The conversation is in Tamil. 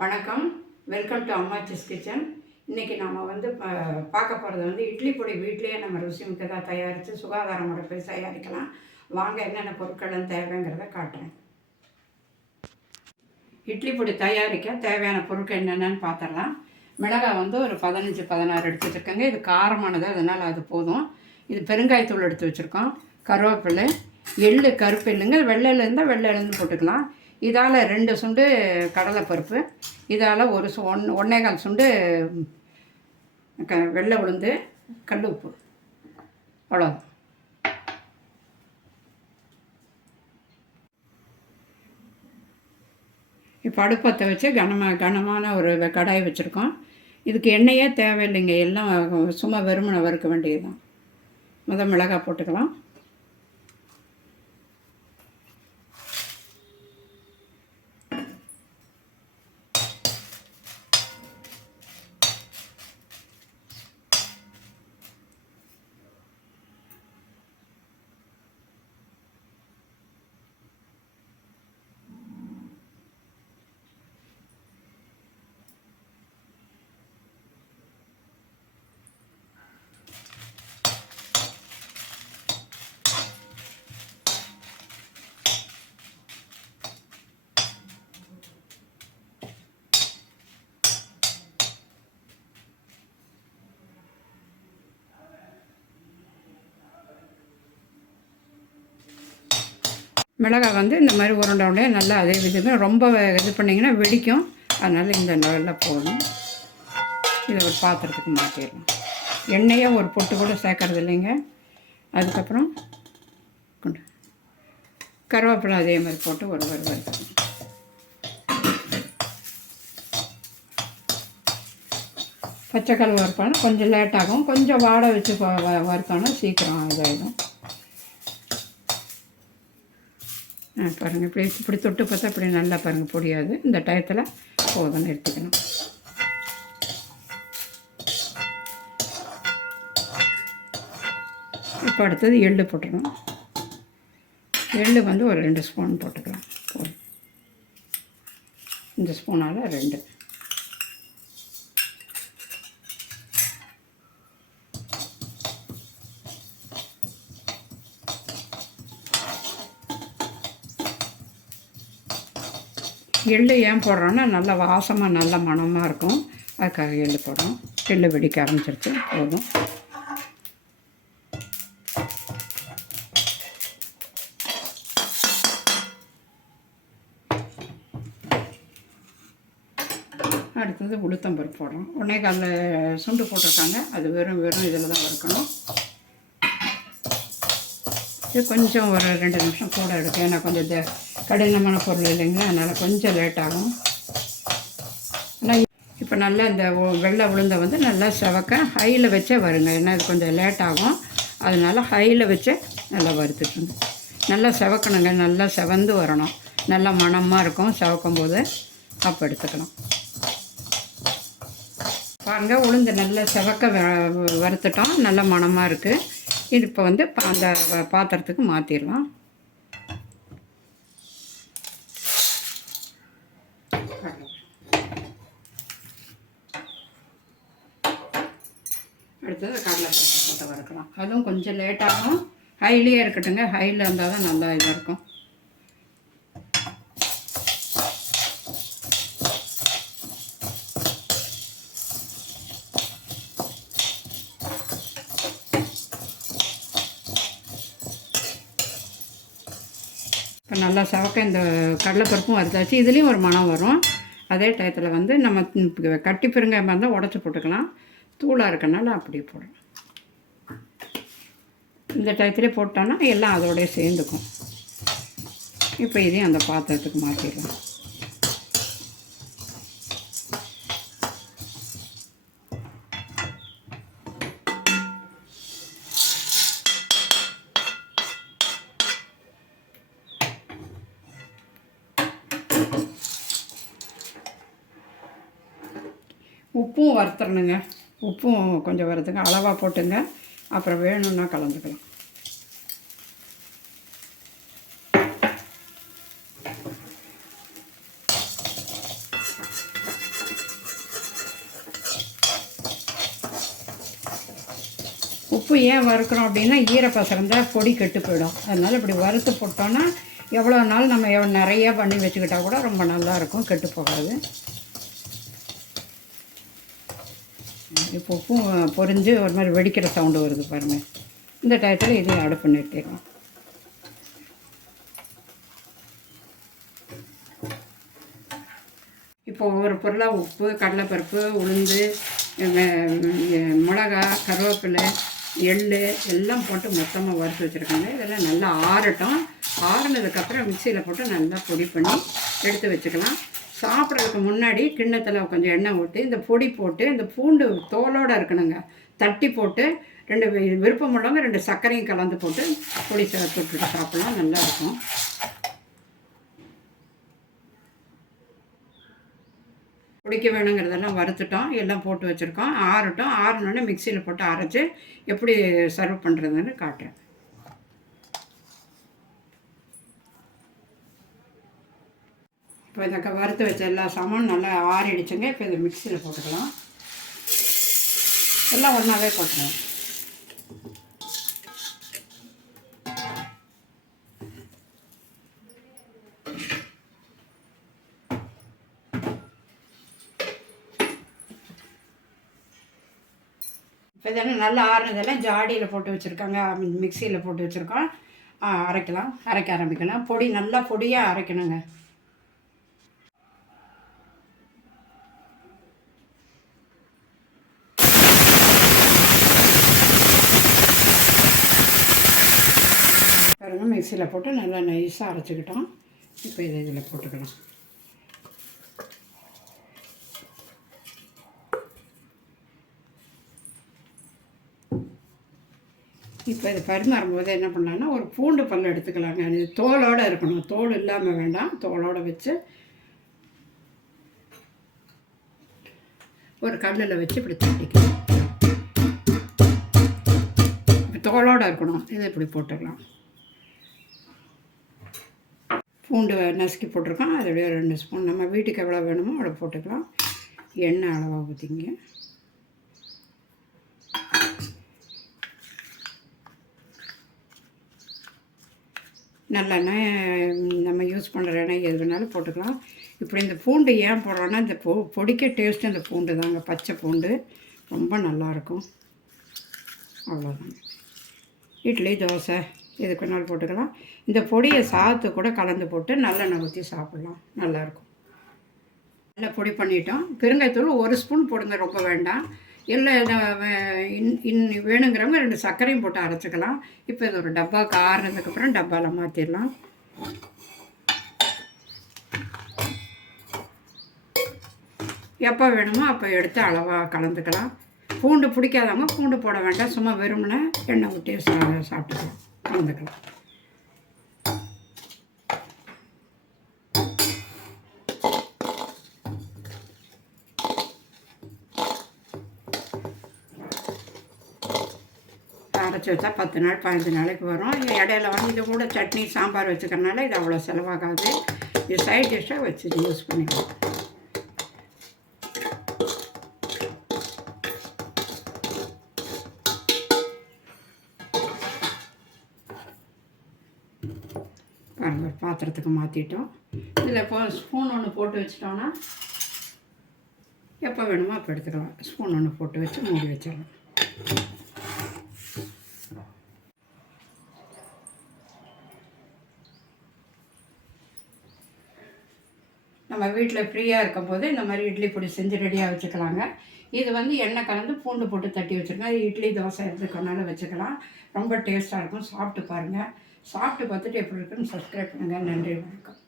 வணக்கம். Welcome to Ammachi's kitchen. இன்றைக்கி நம்ம வந்து பார்க்க போகிறது வந்து இட்லி பொடி வீட்டிலேயே நம்ம ருசி மிக்கதாக தயாரித்து சுகாதார முறைப்படி தயாரிக்கலாம். வாங்க என்னென்ன பொருட்கள் தேவைங்கிறத காட்டுறேன். இட்லி பொடி தயாரிக்க தேவையான பொருட்கள் என்னென்னு பார்த்துடலாம். மிளகாய் வந்து ஒரு 15-16 எடுத்து வச்சுருக்கேங்க. இது காரமானது, அதனால் அது போதும். இது பெருங்காயத்தூள் எடுத்து வச்சுருக்கோம். கருவேப்பிலை, எள்ளு, கருப்பு எள்ளுங்க, வெள்ளை இருந்தால் வெள்ளை எள்ளுன்னு போட்டுக்கலாம். இதால் 2 சுண்டு கடலைப்பருப்பு, இதால் 1.25 சுண்டு வெள்ளை உளுந்து, கல் உப்பு, அவ்வளோ. இப்போ அடுப்பத்தை வச்சு கனமான ஒரு கடாய் வச்சுருக்கோம். இதுக்கு எண்ணெயே தேவையில்லைங்க, எல்லாம் சும்மா வெறுமனை வறுக்க வேண்டியது தான். மிளகாய் போட்டுக்கலாம். மிளகாய் வந்து இந்த மாதிரி உருண்டை நல்லா அதே விதமாக ரொம்ப இது பண்ணிங்கன்னா வெடிக்கும். அதனால் இந்த லெவலில் போதும். இதை ஒரு பாத்திரத்துக்கு மாற்றிடலாம். எண்ணெயே ஒரு பொட்டு கூட சேர்க்கறது இல்லைங்க. அதுக்கப்புறம் கருவேப்பிலை அதே மாதிரி போட்டு ஒரு வறுக்கணும். பச்சைக்கல் வறுப்பாலும் கொஞ்சம் லேட்டாகும். கொஞ்சம் வாடை வச்சு வறுத்தோன்னா சீக்கிரம் இதாகிடும். பாருங்கள், இப்படி தொட்டு பார்த்தா இப்படி நல்லா பாருங்கள் பொடியாது. இந்த டயத்தில் போதும், நிறுத்திக்கணும். இப்போ அடுத்தது எள்ளு போட்டுக்கணும். எள்ளு வந்து ஒரு 2 ஸ்பூன் போட்டுக்கலாம். போதும். இந்த ஸ்பூனால் 2. எள்ளு ஏன் போடுறோன்னா நல்ல வாசமாக நல்ல மணமாக இருக்கும், அதுக்காக எள்ளு போடுறோம். எள்ளு வெடிக்க ஆரம்பிச்சிருச்சு, போதும். அடுத்தது உளுத்தம்பருப்பு போடுறோம். 1.25 சுண்டு போட்டிருக்காங்க. அது வெறும் இதில் தான் வறுக்கணும். இது கொஞ்சம் ஒரு 2 நிமிஷம் கூட எடுக்கும். ஏன்னா கொஞ்சம் கடினமான பொருள் இல்லைங்களா, அதனால் கொஞ்சம் லேட்டாகும். ஆனால் இப்போ நல்லா இந்த வெள்ளை உளுந்தை வந்து நல்லா செவக்க ஹையில் வச்சே வருங்க. ஏன்னா இது கொஞ்சம் லேட்டாகும், அதனால் ஹையில் வச்சே நல்லா வறுத்துட்டுங்க. நல்லா செவக்கணுங்க, நல்லா செவந்து வரணும். நல்லா மணமாக இருக்கும் செவக்கும் போது. அப்போ எடுத்துக்கலாம். பாருங்கள், உளுந்து நல்லா செவக்க வறுத்துட்டோம். நல்ல மணமாக இருக்குது. இது இப்போ வந்து அந்த பாத்திரத்துக்கு மாற்றிடலாம். அடுத்தது கடலைப்பருப்பு போட்டு வறுக்கலாம். அதுவும் கொஞ்சம் லேட்டாகும். ஹைலியே இருக்கட்டுங்க, ஹையில் இருந்தால் தான் நல்லா இதாக இருக்கும். இப்போ நல்லா செவக்க இந்த கடலைப்பருப்பும் வறுத்தாச்சு. இதுலேயும் ஒரு மணம் வரும். அதே டயத்தில் வந்து நம்ம கட்டி பெருங்காயம் இருந்தால் உடச்சி போட்டுக்கலாம். தூளாக இருக்கனால அப்படியே போடலாம். இந்த டயத்திலே போட்டோன்னா எல்லாம் அதோடய சேர்ந்துக்கும். இப்போ இதையும் அந்த பாத்திரத்துக்கு மாற்றிடலாம். உப்பும் வறுத்துடணுங்க. உப்பும் கொஞ்சம் வறுத்துங்க, அளவாக போட்டுங்க. அப்புறம் வேணும்னா கலந்துக்கலாம். உப்பு ஏன் வறுக்கிறோம் அப்படின்னா ஈரப்பசரம் தான் பொடி கெட்டு போயிடும். அதனால் இப்படி வறுத்து போட்டோன்னா எவ்வளோ நாள் நம்ம நிறையா பண்ணி வச்சுக்கிட்டால் கூட ரொம்ப நல்லாயிருக்கும், கெட்டு போகாது. இப்போ உப்பும் பொரிஞ்சு ஒரு மாதிரி வெடிக்கிற சவுண்டு வருது பாருங்கள். இந்த டயத்தில் இதையும் அடுப்பு நிறுத்திடலாம். இப்போ ஒவ்வொரு பொருளாக உப்பு, கடலைப்பருப்பு, உளுந்து, மிளகா, கருவேப்பிலை, எள் எல்லாம் போட்டு மொத்தமாக வறுத்து வச்சுருக்காங்க. இதெல்லாம் நல்லா ஆறட்டும். ஆறுனதுக்கப்புறம் மிக்சியில் போட்டு நல்லா பொடி பண்ணி எடுத்து வச்சுக்கலாம். சாப்பிட்றதுக்கு முன்னாடி கிண்ணத்தில் கொஞ்சம் எண்ணெய் ஊற்றி இந்த பொடி போட்டு, இந்த பூண்டு தோலோடு இருக்கணுங்க, தட்டி போட்டு 2 விருப்பம் உள்ளவங்க 2 சர்க்கரையும் கலந்து போட்டு பொடி தொட்டுட்டு சாப்பிட்லாம், நல்லாயிருக்கும். பிடிக்க வேணுங்கிறதெல்லாம் வறுத்துட்டோம், எல்லாம் போட்டு வச்சுருக்கோம். ஆறட்டும். ஆறினோடனே மிக்சியில் போட்டு அரைச்சி எப்படி சர்வ் பண்ணுறதுன்னு காட்டுறேன். இப்போ இந்த வறுத்து வச்ச எல்லா சாமானும் நல்லா ஆறிடுச்சுங்க. இப்போ இதை மிக்சியில் போட்டுக்கலாம். எல்லாம் ஒன்றாவே போட்டுக்கலாம். இப்போ இதெல்லாம் நல்லா ஆறுனதெல்லாம் ஜாடியில் போட்டு வச்சுருக்காங்க, மிக்சியில் போட்டு வச்சுருக்கோம். அரைக்க ஆரம்பிக்கலாம். பொடி நல்லா பொடியாக அரைக்கணுங்க. பாருங்கள், மிக்சியில் போட்டு நல்லா நைஸாக அரைச்சிக்கிட்டோம். இப்போ இதில் போட்டுக்கலாம். இப்போ இது பரிமாறும்போது என்ன பண்ணலான்னா, ஒரு பூண்டு பல் எடுத்துக்கலாங்க. அது தோலோடு இருக்கணும், தோல் இல்லாமல் வேண்டாம். தோலோடு வச்சு ஒரு கல்லில் வச்சு இப்படி தட்டிக்கலாம். இப்போ தோலோடு இருக்கணும், இதை இப்படி போட்டுக்கலாம். பூண்டு நசுக்கி போட்டிருக்கோம், அதோடைய 2 ஸ்பூன் நம்ம வீட்டுக்கு எவ்வளோ வேணுமோ அவ்வளோ போட்டுக்கலாம். எண்ணெய் அளவாக ஊற்றிங்க. நல்லெண்ணெய் நம்ம யூஸ் பண்ணுற எண்ணெய் எது வேணாலும் போட்டுக்கலாம். இப்படி இந்த பூண்டு ஏன் போடுறோன்னா, இந்த பொடிக்க டேஸ்ட்டு இந்த பூண்டு தாங்க, பச்சை பூண்டு ரொம்ப நல்லாயிருக்கும். அவ்வளோதாங்க. இட்லி, தோசை எதுக்கு வேணாலும் போட்டுக்கலாம். இந்த பொடியை சாதத்து கூட கலந்து போட்டு நல்லெண்ணெய் ஊற்றி சாப்பிட்லாம், நல்லாயிருக்கும். நல்லா பொடி பண்ணிட்டோம். பெருங்காயத்தூள் 1 ஸ்பூன் போடுங்க, ரொம்ப வேண்டாம். இல்லை வேணுங்கிறவங்க 2 சர்க்கரையும் போட்டு அரைச்சிக்கலாம். இப்போ இது ஒரு டப்பாவுக்கு ஆறுனதுக்கப்புறம் டப்பாவில் மாற்றிடலாம். எப்போ வேணுமோ அப்போ எடுத்து அளவாக கலந்துக்கலாம். பூண்டு பிடிக்காதவங்க பூண்டு போட வேண்டாம், சும்மா வெறுமனே எண்ணெய் ஊற்றி சாப்பிட்டுக்கலாம், கலந்துக்கலாம். அரைச்சி வச்சா 10 நாள் 15 நாளைக்கு வரும். இடையில இது கூட சட்னி, சாம்பார் வச்சுக்கிறனால இது அவ்வளோ செலவாகாது. இது சைட் டிஷ்ஷாக வச்சு யூஸ் பண்ணிக்கலாம். பாருங்கள், ஒரு பாத்திரத்துக்கு மாற்றிட்டோம். இதில் இப்போ ஸ்பூன் ஒன்று போட்டு வச்சிட்டோன்னா எப்போ வேணுமோ அப்போ எடுத்துக்கலாம். ஸ்பூன் ஒன்று போட்டு வச்சு மூடி வச்சிடலாம். நம்ம வீட்டில் ஃப்ரீயாக இருக்கும் போது இந்த மாதிரி இட்லி பொடி செஞ்சு ரெடியாக வச்சுக்கலாங்க. இது எண்ணெய் கலந்து பூண்டு போட்டு தட்டி வச்சுருக்கேன். இட்லி, தோசை எடுத்துக்கனால வச்சுக்கலாம். ரொம்ப டேஸ்ட்டாக இருக்கும். சாப்பிட்டு பாருங்கள். சாப்பிட்டு பார்த்துட்டு எப்படி இருக்குன்னு சப்ஸ்கிரைப் பண்ணுங்கள். நன்றி, வணக்கம்.